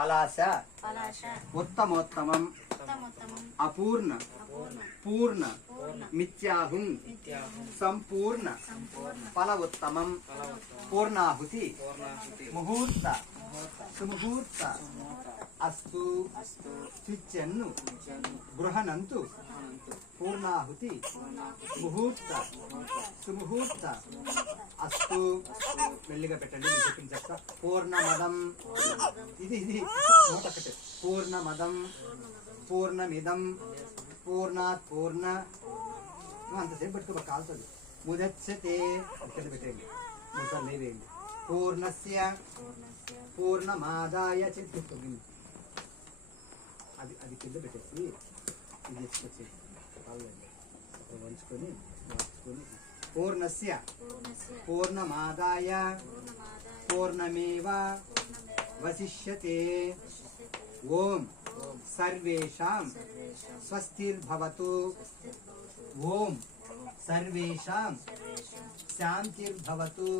పలాశ ఉత్తమోత్తమం అపూర్ణ పూర్ణ మిథ్యాహుం సంపూర్ణ ఫల ఉత్తమం పూర్ణాహుతి ముహూర్త సుముహూర్త అస్తు స్విచ్చన్ను గృహనంతు పూర్ణాహుతి ముహూర్త సుముహూర్త అస్తు మెల్లిగా పెట్టండి. నేను చెప్పింది చెప్తా. పూర్ణమదం ఇది ఒకటి పూర్ణమదం పూర్ణమిదం పూర్ణాత్ పూర్ణ అంతసేపు పెట్టుకో కాలుతుంది. ముదచ్చతే ఇక్కడ పెట్టేయండి. ముసలు లేవేయండి. పూర్ణస్య పూర్ణమాదాయ చెప్తుంది. అది కింద పెట్టేసి ఇది వచ్చి వంచుకొని మార్చుకొని పూర్ణస్య పూర్ణమాదాయ పూర్ణమేవ వశిష్యతే. ఓం సర్వేషాం స్వస్తిర్భవతు. ఓం సర్వేషాం శాంతిర్భవతు.